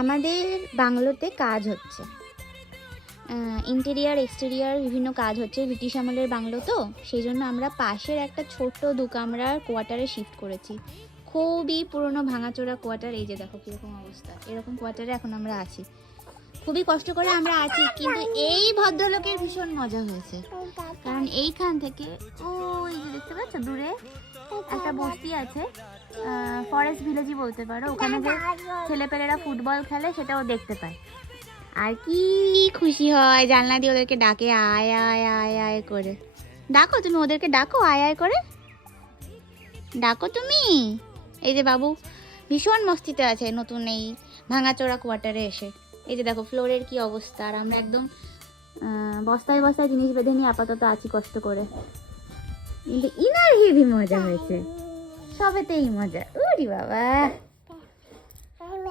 আমাদের বাংলোতে কাজ হচ্ছে, ইন্টেরিয়ার এক্সটেরিয়ার বিভিন্ন কাজ হচ্ছে। ব্রিটিশ আমলের বাংলো তো, সেই জন্য আমরা পাশের একটা ছোট্ট 2 কামরার কোয়ার্টারে শিফট করেছি। খুবই পুরনো ভাঙাচোরা কোয়ার্টার। এই যে দেখো কীরকম অবস্থা, এরকম কোয়ার্টারে এখন আমরা আছি। খুবই কষ্ট করে আমরা আছি, কিন্তু এই ভদ্রলোকের ভীষণ মজা হয়েছে, কারণ এইখান থেকে ওই যে দেখতে পাচ্ছ দূরে একটা বস্তি আছে, ফরেস্ট ভিলেজই বলতে পারো। ওখানে যে ছেলেপেলেরা ফুটবল খেলে সেটাও দেখতে পায়। আর কি খুশি হয়, জানলা দিয়ে ওদেরকে ডাকে আয় আয় আয় আয় করে। ডাকো তুমি ওদেরকে, ডাকো আয় আয় করে ডাকো তুমি। এই যে বাবু ভীষণ মস্তিতে আছে নতুন এই ভাঙাচোরা কোয়ার্টারে এসে। এই যে দেখো ফ্লোরের কি অবস্থা, আর আমরা একদম বস্তায় বস্তায় জিনিস বেঁধে নিয়ে আপাতত আছি কষ্ট করে। কিন্তু ইনার হেভি মজা হয়েছে, সবেতেই মজা। ওরে বাবা।